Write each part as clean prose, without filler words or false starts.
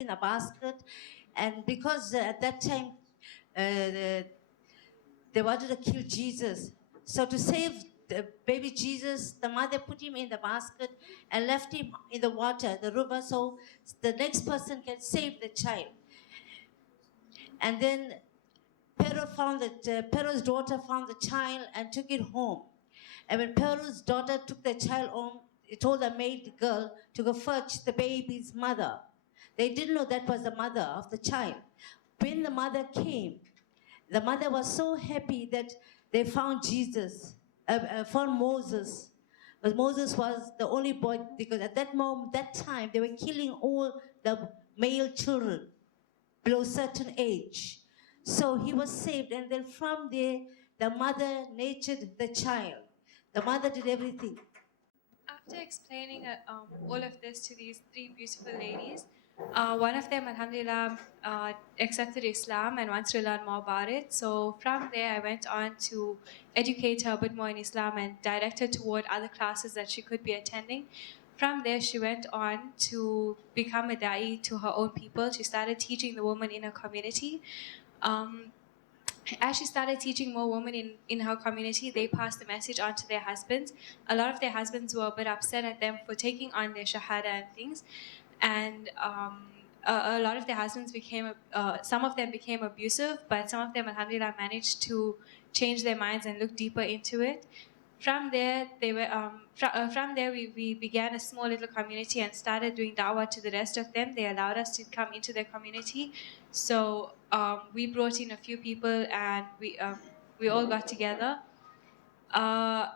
in a basket, and because at that time they wanted to kill Jesus. So to save the baby Jesus, the mother put him in the basket and left him in the water, the river, so the next person can save the child. And then Pharaoh's daughter found the child and took it home. And when Pharaoh's daughter took the child home, it told the maid girl to go fetch the baby's mother. They didn't know that was the mother of the child. When the mother came, the mother was so happy that they found Jesus, found Moses. But Moses was the only boy, because at that moment, that time, they were killing all the male children below a certain age. So he was saved, and then from there, the mother nurtured the child. The mother did everything. After explaining all of this to these three beautiful ladies, one of them, alhamdulillah, accepted Islam and wants to learn more about it. So from there, I went on to educate her a bit more in Islam and direct her toward other classes that she could be attending. From there, she went on to become a da'i to her own people. She started teaching the women in her community. As she started teaching more women in her community, they passed the message on to their husbands. A lot of their husbands were a bit upset at them for taking on their shahada and things. And a lot of their husbands became, some of them became abusive, but some of them, alhamdulillah, managed to change their minds and look deeper into it. From there, we began a small little community and started doing da'wah to the rest of them. They allowed us to come into their community. So we brought in a few people and we all got together.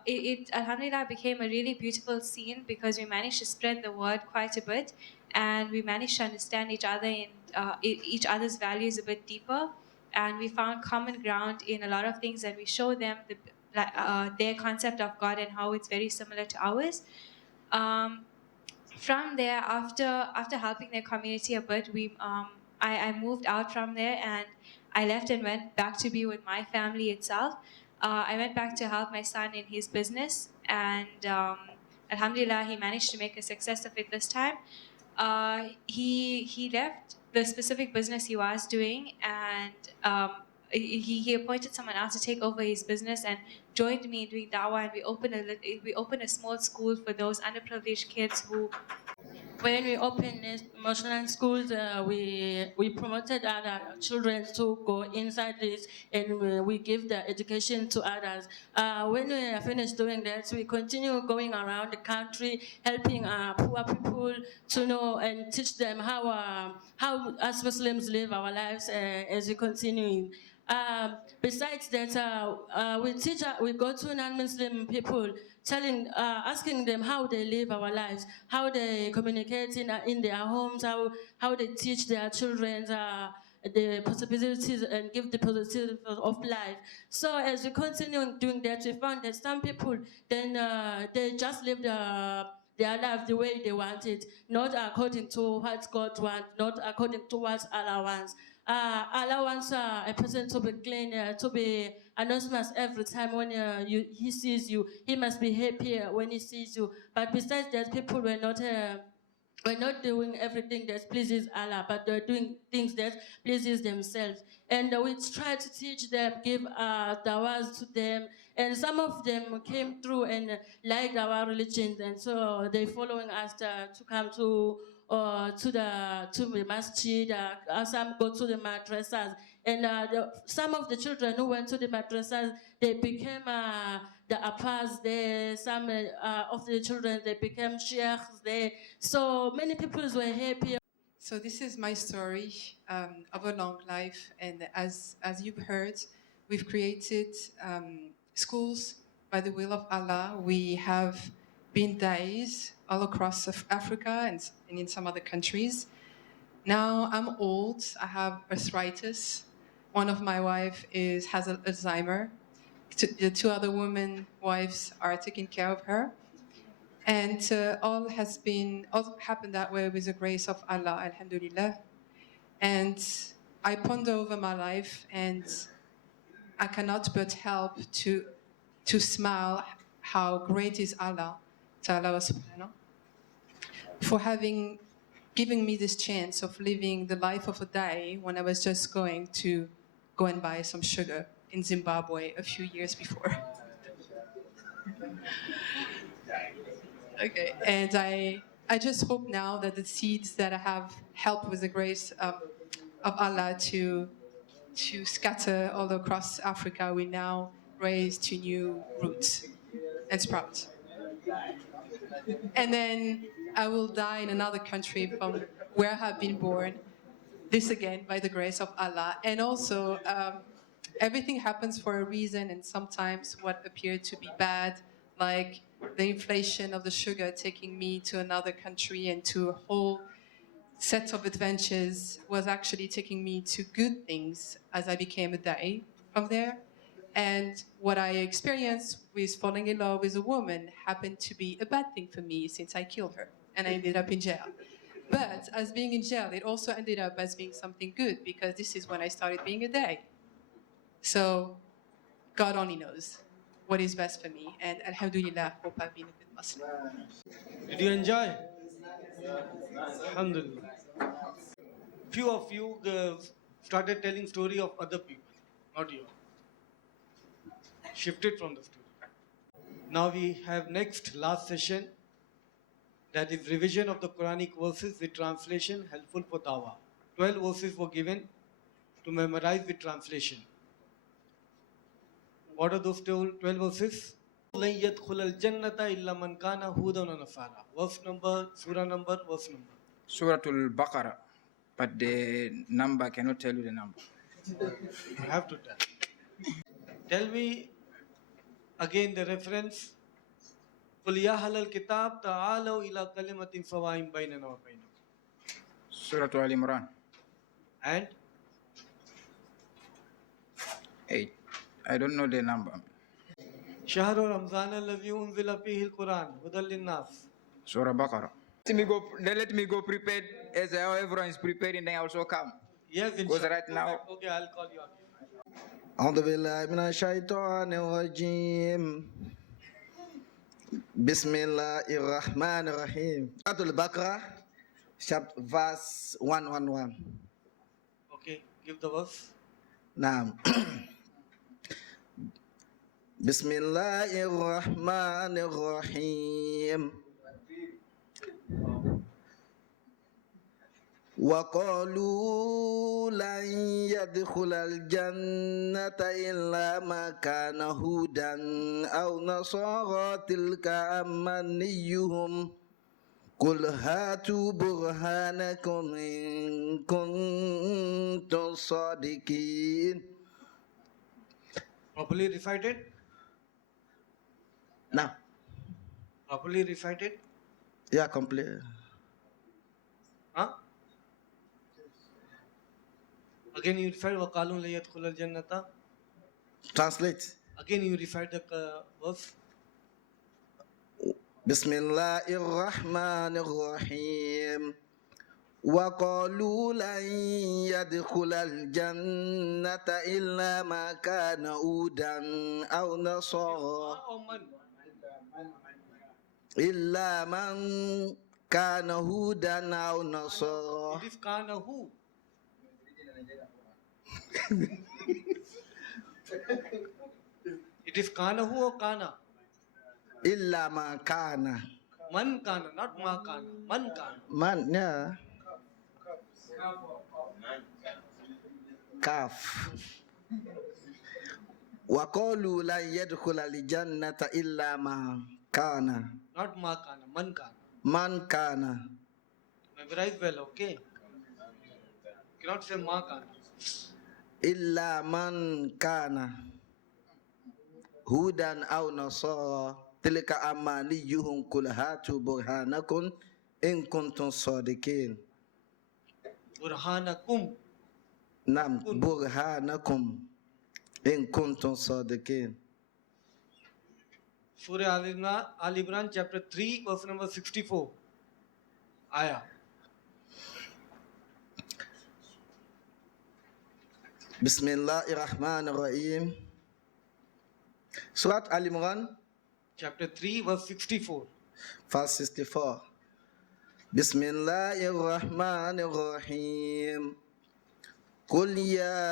It alhamdulillah became a really beautiful scene because we managed to spread the word quite a bit, and we managed to understand each other in each other's values a bit deeper, and we found common ground in a lot of things, and we showed them their concept of God and how it's very similar to ours. From there, after helping their community a bit, I moved out from there and I left and went back to be with my family itself. I went back to help my son in his business, and alhamdulillah, he managed to make a success of it this time. He left the specific business he was doing, and he appointed someone else to take over his business and joined me in doing da'wah, and we opened a small school for those underprivileged kids who. When we opened Muslim schools, we promoted other children to go inside this, and we give the education to others. When we finished doing that, we continue going around the country, helping poor people to know and teach them how as Muslims live our lives as we continue. Besides that, we go to non-Muslim people, asking them how they live our lives, how they communicate in their homes, how they teach their children the possibilities and give the possibilities of life. So as we continue doing that, we found that some people, then they just live their life the way they want it, not according to what God wants, not according to what Allah wants. Allah wants a person to be clean, to be anonymous every time when he sees you. He must be happy when he sees you. But besides that, people were not doing everything that pleases Allah, but they're doing things that pleases themselves. And we try to teach them, give dawahs to them. And some of them came through and liked our religion, and so they're following us to come to the masjid. Some go to the madrasas, and some of the children who went to the madrasas, they became the apars there. Some of the children, they became sheikhs there. So many people were happy. So this is my story of a long life, and as you've heard, we've created schools by the will of Allah. We have been da'is all across Africa and in some other countries. Now I'm old, I have arthritis. One of my wives has Alzheimer. The two other women wives are taking care of her. And all happened that way with the grace of Allah, alhamdulillah. And I ponder over my life, and I cannot but help to smile how great is Allah, Ta'ala wa subhanahu, for having giving me this chance of living the life of a day when I was just going to go and buy some sugar in Zimbabwe a few years before. Okay, and I just hope now that the seeds that I have helped with the grace of Allah to scatter all across Africa will now raise to new roots and sprout. And then I will die in another country from where I have been born, this again by the grace of Allah. And also, everything happens for a reason, and sometimes what appeared to be bad, like the inflation of the sugar taking me to another country and to a whole set of adventures, was actually taking me to good things as I became a da'i from there. And what I experienced with falling in love with a woman happened to be a bad thing for me since I killed her and I ended up in jail. But as being in jail, it also ended up as being something good because this is when I started being a da'i. So God only knows what is best for me, and alhamdulillah, hope I've been a good Muslim. Did you enjoy? Alhamdulillah. Few of you started telling story of other people, not you. Shifted from the story. Now we have next last session, that is revision of the Quranic verses with translation helpful for Dawah. 12 verses were given to memorize with translation. What are those 12 verses? لَن يَدْخُلَ الْجَنَّةَ إِلَّا مَنْ كَانَ هُودًا وَنَصَارَى. Verse number, surah number, verse number. Surah Al-Baqarah, but the number, I cannot tell you the number. You have to tell. Tell me again the reference. قُلْ يَا أَهْلَ الْكِتَابِ تَعَالَوْا إِلَى كَلِمَةٍ سَوَاءٍ بَيْنَنَا وَبَيْنَكُمْ. Surah Al-Imran. And 8. I don't know the number. شهر رمضان الذي أنزل فيه القرآن هدى للناس. Surah Baqarah. Let me go prepared as how everyone is preparing, then I also come. Yes, Because right now. Okay, I'll call you again. أعوذ بالله من الشيطان الرجيم بسم الله الرحمن الرحيم. Surah Al-Baqarah, chapter verse 111. Okay, give the verse. نعم. بسم الله الرحمن الرحيم وقالوا لن يدخل الجنة إلا ما كان هودا أو نصارى تلك أمانيهم قل هاتوا برهانكم إن كنتم صادقين. Properly recited? No. Properly recited? Yeah, complete. Huh? Again you recite وَقَالُوا لَن يَدْخُلَ الْجَنَّةَ. Translate. Again you recite the verse. بسم الله الرحمن الرحيم وقالوا لن يدخل الجنة إلا ما كان هودا أو نصارى إلا من كان هودا أو نصارى. It is kana who? It is kana who or kana? إلا ما كان. Man kana, not ma kana. Man kana. Man, yeah. Kaf. وقالوا لن يدخل الجنة إلا ما كان. Not ma kana, man kana. Man كان. Memorize well, okay? You cannot say ma kana. إلا من كان هودا أو نصارى تلك أمانيهم قل هاتوا برهانكم إن كنتم صادقين. Burhanakum. نعم برهانكم إن كنتم صادقين. Surah Al Imran chapter 3 verse number 64. Ayah. بسم الله الرحمن الرحيم. Surah Al-Imran Chapter 3 verse 64. verse 64. بسم الله الرحمن الرحيم قل يا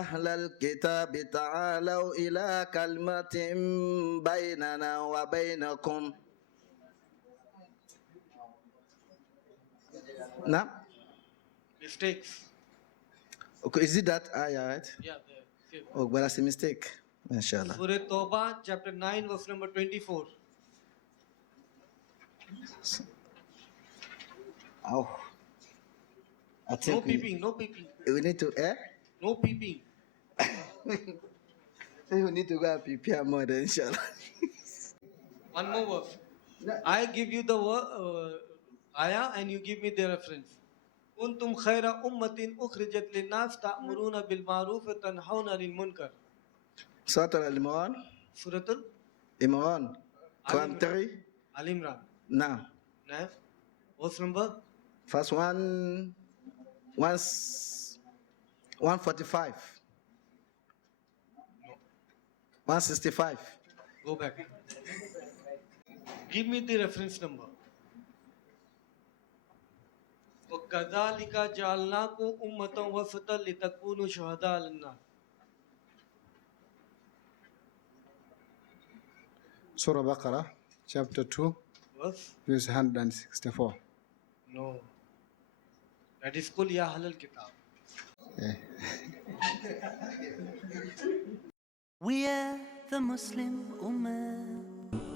أهل الكتاب تعالوا إلى كلمة بيننا وبينكم نعم Mistakes. Okay, is it that ayah, right? Yeah, there. Oh, well, that's a mistake. Inshallah. Surah Tawbah, chapter 9, verse number 24. Oh. I No think peeping, no peeping. we need to, No peeping. We need to go and prepare more than inshallah. One more verse. I give you the ayah and you give me the reference. Kuntum khaira ummatin ukhrijat linnas ta'muruna bil ma'ruf wa tanhauna 'anil munkar. Surah Al-Imran. Surah Imran. Quran 3. Al Imran. Now. Verse number? First 145. 165. Go back. Give me the reference number. وَكَذَلِكَ جَعَلْنَاكُمْ أُمَّةً وَسَطًا لِتَكُونُوا شُهَدَاءَ عَلَى النَّاسِ. Surah Baqarah, chapter 2, verse 164. No. That is Qul Ya Ahlal Kitab. We are the Muslim Ummah.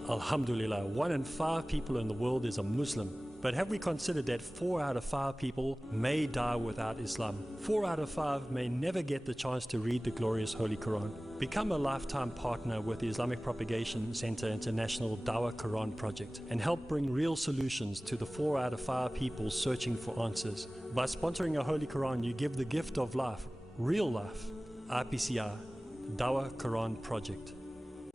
Alhamdulillah, 1 in 5 people in the world is a Muslim. But have we considered that 4 out of 5 people may die without Islam? 4 out of 5 may never get the chance to read the glorious Holy Quran. Become a lifetime partner with the Islamic Propagation Center International Dawah Quran project and help bring real solutions to the 4 out of 5 people searching for answers. By sponsoring a Holy Quran, you give the gift of life, real life. IPCI, Dawah Quran project.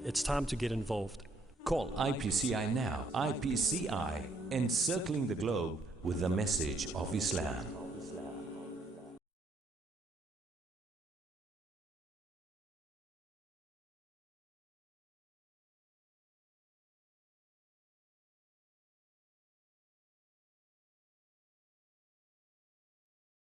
It's time to get involved. Call IPCI now. IPCI, encircling the globe with the message of Islam.